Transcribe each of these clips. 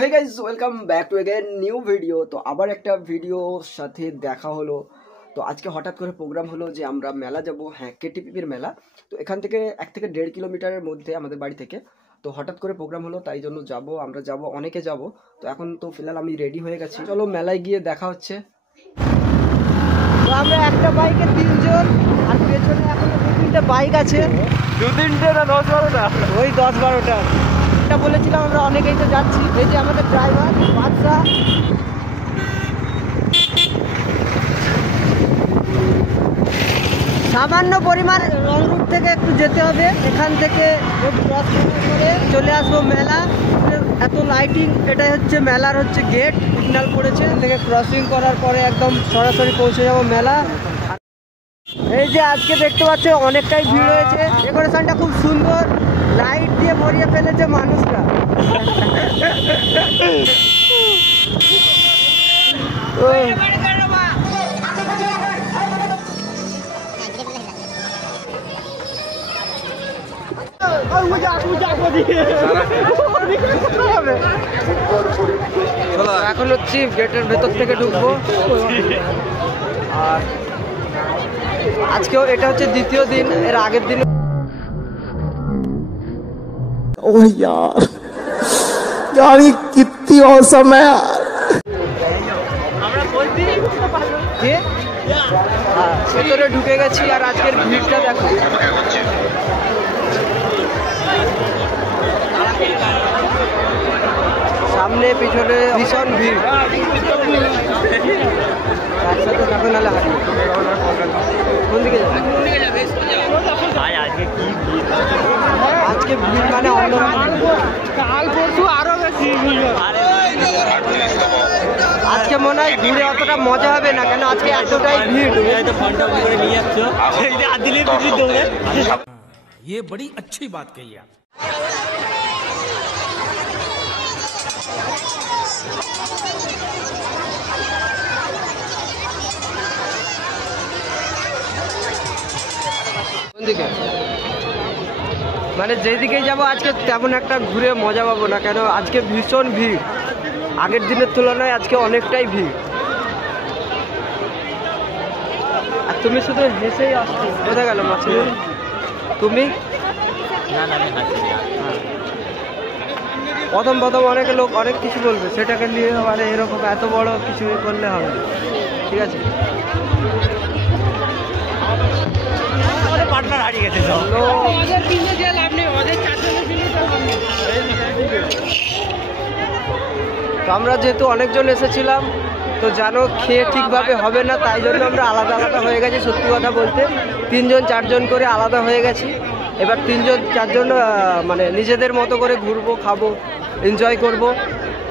Hey guys, welcome back to again new video. তো আবার একটা ভিডিওর সাথে দেখা হলো। তো আজকে হঠাৎ করে প্রোগ্রাম হলো যে আমরা মেলা যাব। হ্যাঁ, কেটিপিপির মেলা। তো এখান থেকে 1 থেকে 1.5 কিলোমিটারের মধ্যে আমাদের বাড়ি থেকে। তো হঠাৎ করে প্রোগ্রাম হলো, তাই জন্য আমরা যাব, অনেকে যাব। তো এখন তো ফিলহাল আমি রেডি হয়ে গেছি, চলো মেলায় গিয়ে দেখা হচ্ছে। তো আমরা একটা বাইকে 3 জন, আর পেছনে এখন 2-3টে বাইক আছে। 2-3টে না 10-12টা, ওই 10-12টা বলেছিলাম আমরা অনেকেই তো যাচ্ছি। এই যে আমাদের ড্রাইভার বাদশা। সামান্য পরিমাণ লং রুট থেকে একটু যেতে হবে, এখান থেকে ক্রস করে চলে আসবো মেলা। এত লাইটিং, এটাই হচ্ছে মেলার হচ্ছে গেট, সিগন্যাল পড়েছে। এখান থেকে ক্রসিং করার পরে একদম সরাসরি পৌঁছে যাবো মেলা। এই যে আজকে দেখতে পাচ্ছ অনেকটাই ভিড় হয়েছে। ডেকোরেশনটা খুব সুন্দর, লাইট দিয়ে ভরিয়ে ফেলেছে মানুষরা। এখন হচ্ছে গেটের ভেতর থেকে ঢুকবো। আর আজকেও এটা হচ্ছে দ্বিতীয় দিন, এর আগের দিন। ओह यार ये कितनी औसम है यार। ভেতরে ঢুকে গেছি, আর আজকের ভিড়টা দেখো। সামনে পিছনে ভীষণ ভিড়। একসাথে যাবে নাহলে হারিয়ে। কোন দিকে যাবে? আজকে ভিড় মানে অন্যরকম। কাল পরশু আরো বেশি। আজকে মনে হয় ঘুরে অতটা মজা হবে না, কেন আজকে এতটাই ভিড়। ये बड़ी अच्छी बात कही आप। মানে যেদিকেই যাবো আজকে তেমন একটা ঘুরে মজা পাবো না, কেন আজকে ভীষণ ভিড়। আগের দিনের তুলনায় আজকে অনেকটাই ভিড়। আর তুমি শুধু হেসেই আসছো, কোথায় গেল মাছ? তুমি প্রথম অনেকে লোক অনেক কিছু বলবে, সেটাকে নিয়ে মানে এরকম এত বড় কিছু করলে হবে না। ঠিক আছে, পার্টনার হারিয়ে গেছে। তো আমরা যেহেতু অনেকজন এসেছিলাম, তো জানো খেয়ে ঠিকভাবে হবে না, তাই জন্য আমরা আলাদা আলাদা হয়ে গেছি। সত্যি কথা বলতে 3-4 করে আলাদা হয়ে গেছি। এবার 3-4 মানে নিজেদের মতো করে ঘুরবো, খাবো, এনজয় করব।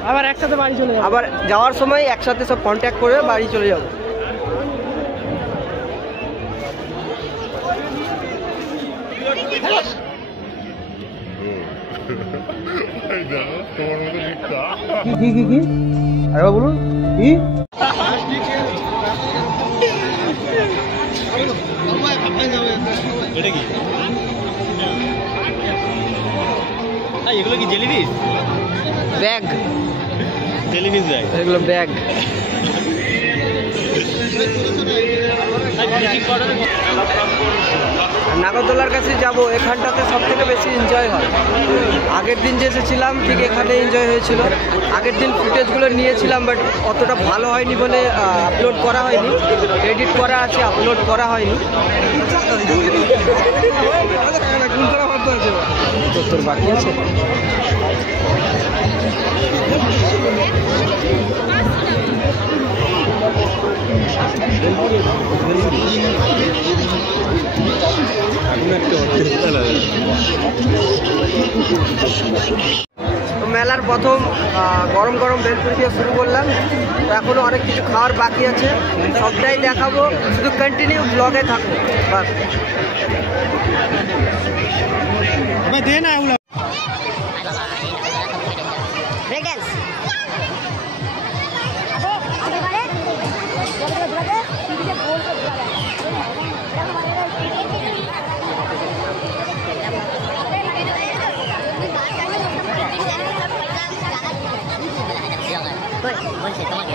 আবার একসাথে বাড়ি চলে যাবো। আবার যাওয়ার সময় একসাথে সব কন্ট্যাক্ট করে বাড়ি চলে যাবো। কি আরে বলুন কি? এগুলো কি জেলিফিশ ব্যাগ? জেলিফিশ ব্যাগ, এগুলো ব্যাগ। নাগরদোলার কাছে যাব, এখানটাতে সব থেকে বেশি এনজয় হয়। আগের দিন যে এসেছিলাম ঠিক এখানে এনজয় হয়েছিল। আগের দিন ফুটেজগুলো নিয়েছিলাম, বাট অতটা ভালো হয়নি বলে আপলোড করা হয়নি। এডিট করা আছে, আপলোড করা হয়নি। তোর বাকি আছে। মেলার প্রথম গরম গরম ভেলপুরি দিয়ে শুরু করলাম। তো এখনো অনেক কিছু খাওয়ার বাকি আছে, সবটাই দেখাবো। শুধু কন্টিনিউ ব্লগে থাকবো বাস। বলছে তোমাকে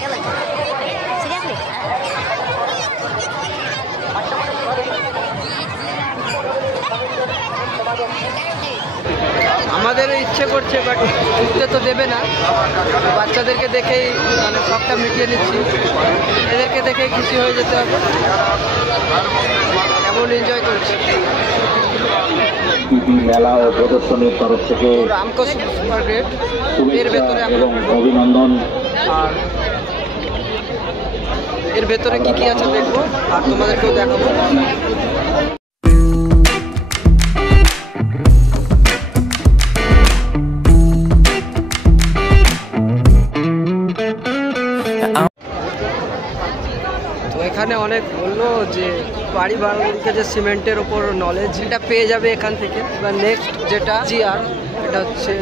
কে বলছে সিরিয়াসলি আমাদের ইচ্ছে করছে বাট ঢুকতে তো দেবে না। বাচ্চাদেরকে দেখেই মানে সবটা মিটিয়ে নিচ্ছি, এদেরকে দেখেই খুশি হয়ে যেতে হবে, এমন এনজয় করছি। মেলা ও প্রদর্শনীর তরফ থেকে রামকো সুপার গ্রেট এর ভেতরে এবং অভিনন্দন। আর এর ভেতরে কি কি আছে দেখবো আর তোমাদেরকেও দেখাবো। তো এখানে অনেক বললো যে বাড়ি বানানোকে যে সিমেন্টের ওপর নলেজ এটা পেয়ে যাবে এখান থেকে। এবার নেক্সট যেটা জিআর, এটা হচ্ছে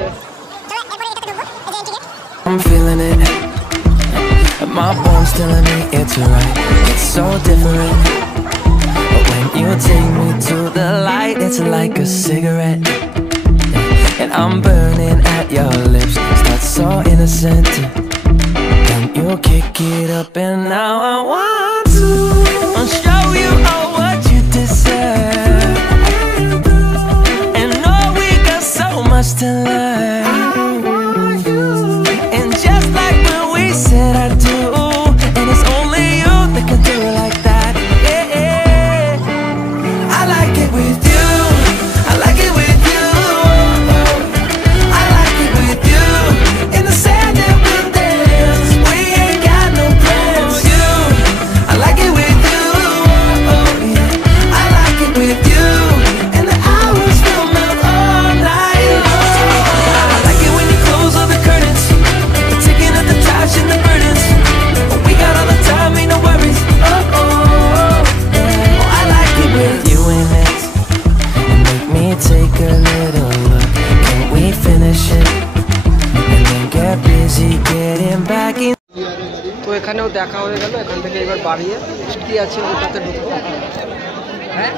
I'm feeling it. My bones telling me it's right. It's so different. But when you take me to the light, it's like a cigarette. And I'm burning at your lips. Start so innocent. Then you kick it up, and now I want to show you all what you deserve. And know we got so much to learn. Said I do, and it's only you that can do it like that. Yeah, yeah. I like it with you. I like it with you. I like it with you. In the sand that we'll dance. We ain't got no plans. You. I like it with you. Yeah. I like it with you. And the hours will melt all night long. I like it when you close all the curtains. Taking up the touch and the burdens. We got all the time, ain't no worries. Oh, yeah. I like it with you in it. Make me take a little look. Can we finish it? And then get busy getting back in. তো এখানেও দেখা হয়ে গেল। এখান থেকে এবার বাড়িয়ে কি আছে ওটাতে ঢুকবো। হ্যাঁ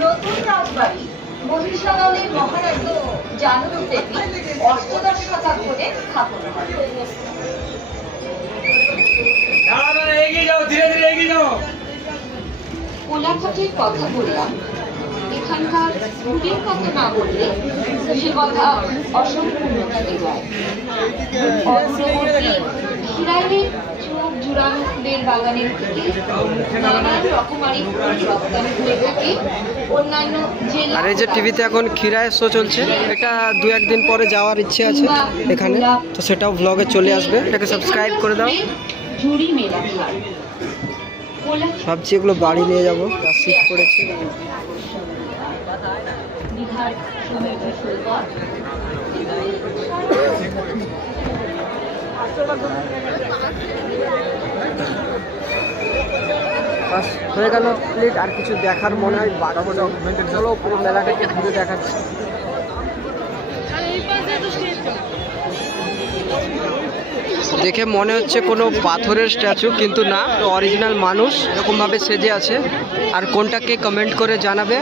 নতুন রাজবাড়ি মহিষাদলের মহারাজ জানকী দেবী অষ্টদশ শতাব্দীতে স্থাপনা হয়। কোলাঘাটের কথা বললাম, এখানকার স্কুলের কথা না বললে সে কথা অসম্পূর্ণ থেকে যায়। অগ্রবর্তী খিরাইয়ের চোখ জুড়ানো ফুলের বাগানের থেকে নানান রকমারি ফুল রপ্তানি হয়ে থাকে অন্যান্য জেলা। আর এই যে টিভিতে এখন খিরায় শো চলছে, এটা 2-1 দিন পরে যাওয়ার ইচ্ছে আছে এখানে, তো সেটাও ব্লগে চলে আসবে। এটাকে সাবস্ক্রাইব করে দাও। জুড়ি মেলা ঘাট ভাবছি এগুলো বাড়ি নিয়ে যাবো, শীত পড়েছে। দীঘার সমুদ্র সৈকত বাস হয়ে গেল প্লেট। আর কিছু দেখার মনে হয় বাড়াবো না, চলো পুরো মেলাটাকে ঘুরে দেখাচ্ছি। দেখে মনে হচ্ছে কোনো পাথরের স্ট্যাচু, কিন্তু না, অরিজিনাল মানুষ এরকমভাবে সেজে আছে। আর কোনটাকে কমেন্ট করে জানাবে।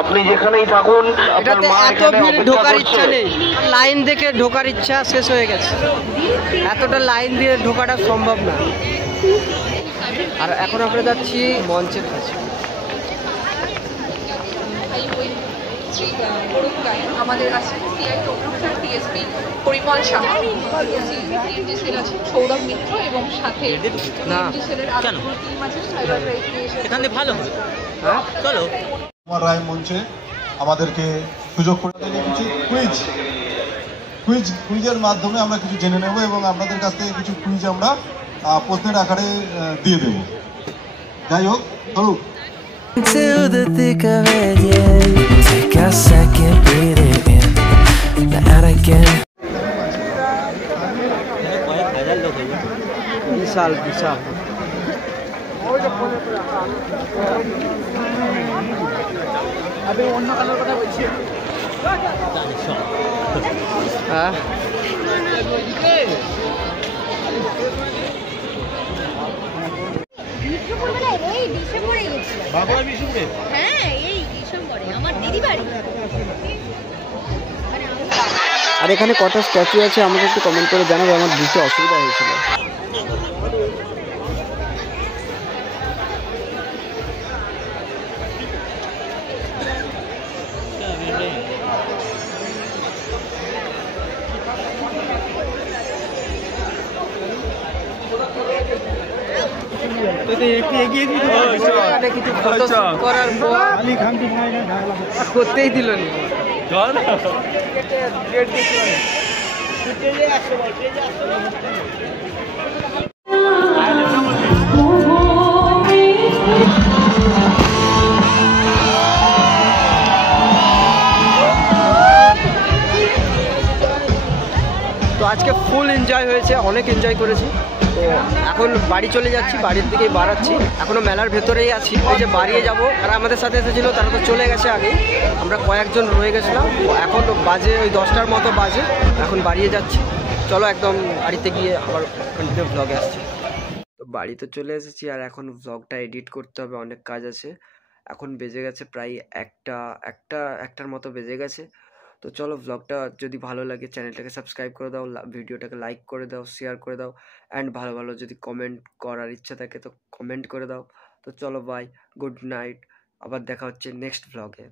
আপনি যেখানেই থাকুন, এটাতে এত ভিড় ঢোকার ইচ্ছা নেই, লাইন দেখে ঢোকার ইচ্ছা শেষ হয়ে গেছে। এতটা লাইন দিয়ে ঢোকাটা সম্ভব না। আর এখন আমরা যাচ্ছি মঞ্চের কাছে। আমাদের আছে CI program sir TSP Parimal Saha, CNG cell আছে সৌরভ মিত্র এবং সাথে সিএনজি সেলের আরো টিম আছে সাইবার ক্রাইম। এখানে ভালো হ্যাঁ চলো। কুমার রায় মঞ্চে আমাদেরকে সুযোগ করে দেন কিছু কুইজের মাধ্যমে আমরা কিছু জেনে নেব এবং আপনাদের কাছ থেকে কিছু কুইজ আমরা প্রশ্নের আকারে দিয়ে দেব। যাই হোক, ধরুক Till the thick of it, yeah. Take a second, breathe it in. Now out again. বিশাল বিশাল আমি অন্য কালার কথা বলছি হ্যাঁ আর এখানে কটা স্ট্যাচু আছে আমাকে একটু কমেন্ট করে জানাবো, আমার বুঝতে অসুবিধা হয়েছিল। করার পর করতেই দিল না। তো আজকে ফুল এনজয় হয়েছে, অনেক এনজয় করেছি। তো এখন বাড়ি চলে যাচ্ছি, বাড়ির দিকেই বাড়াচ্ছি, এখনও মেলার ভেতরেই আছি। এই যে বাড়িয়ে যাব, তারা আমাদের সাথে এসেছিলো, তারা তো চলে গেছে আগেই, আমরা কয়েকজন রয়ে গেছিলাম। এখন বাজে ওই 10টার মতো বাজে, এখন বাড়িয়ে যাচ্ছি। চলো একদম বাড়িতে গিয়ে আবার কন্টিনিউ ব্লগে আসছি। তো বাড়িতে চলে এসেছি, আর এখন ব্লগটা এডিট করতে হবে, অনেক কাজ আছে। এখন বেজে গেছে প্রায় একটার মতো বেজে গেছে। তো চলো, ব্লগটা যদি ভালো লাগে চ্যানেলটাকে সাবস্ক্রাইব করে দাও, ভিডিওটাকে লাইক করে দাও, শেয়ার করে দাও, অ্যান্ড ভালো ভালো যদি কমেন্ট করার ইচ্ছা থাকে তো কমেন্ট করে দাও। তো চলো, বাই, গুড নাইট, আবার দেখা হচ্ছে নেক্সট ব্লগে।